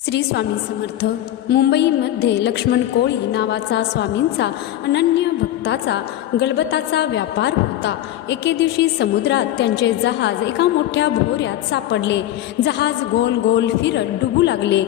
श्री स्वामी समर्थ. मुंबईमध्ये लक्ष्मण कोळी नावाचा स्वामींचा अनन्य भक्ताचा गलबताचा व्यापार होता. एके दिवशी समुद्रात त्यांचे जहाज एका मोठ्या भोवऱ्यात सापडले. जहाज गोल गोल फिरत डुबू लागले.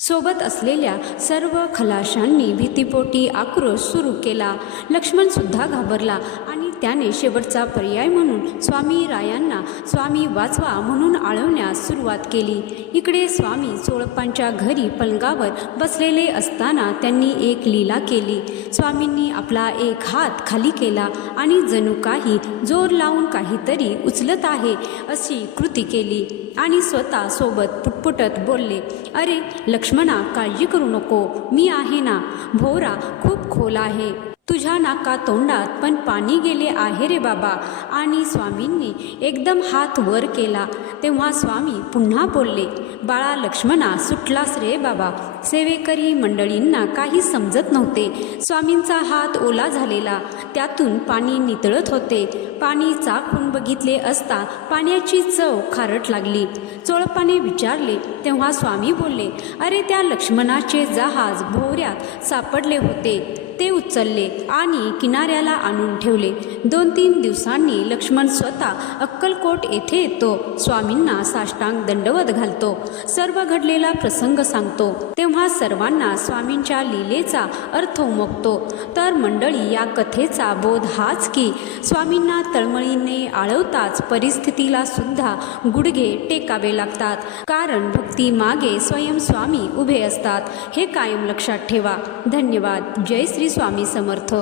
सोबत असलेल्या सर्व खलाशांनी भीतीपोटी आक्रोश सुरू केला. लक्ष्मण सुद्धा घाबरला आणि त्याने शेवटचा पर्याय म्हणून स्वामी रायांना स्वामी वाचवा म्हणून आळवण्यास सुरुवात केली. इकडे स्वामी चोळप्पांच्या घरी पलंगावर बसलेले असताना त्यांनी एक लीला केली. स्वामींनी आपला एक हात खाली केला आणि जणू काही जोर लावून काहीतरी उचलत आहे अशी कृती केली आणि स्वतः सोबत पुटपुटत बोलले, अरे लक्ष्मणा, काळजी करू नको, मी आहे ना. भोवरा खूप खोल आहे, तुझ्या नाका तोंडात पण पाणी गेले आहे रे बाबा. आणि स्वामींनी एकदम हात वर केला. तेव्हा स्वामी पुन्हा बोलले, बाळा लक्ष्मणा, सुटलास रे बाबा. सेवेकरी मंडळींना काही समजत नव्हते. स्वामींचा हात ओला झालेला, त्यातून पाणी नितळत होते. पाणी चाखून बघितले असता पाण्याची चव खारट लागली. चोळप्पाने विचारले तेव्हा स्वामी बोलले, अरे त्या लक्ष्मणाचे जहाज भोवऱ्यात सापडले होते, ते उचलले आणि किनाऱ्याला आणून ठेवले. 2-3 दिवसांनी लक्ष्मण स्वतः अक्कलकोट येथे येतो. स्वामींना साष्टांग दंडवत घालतो. सर्व घडलेला प्रसंग सांगतो. तेव्हा सर्वांना स्वामींच्या लीलेचा अर्थ उमगतो. तर मंडळी, या कथेचा बोध हाच की स्वामींना तळमळीने आळवताच परिस्थितीला सुद्धा गुडघे टेकावे लागतात. कारण भक्ती मागे स्वयं स्वामी उभे असतात. हे कायम लक्षात ठेवा. धन्यवाद. जय श्री स्वामी समर्थ.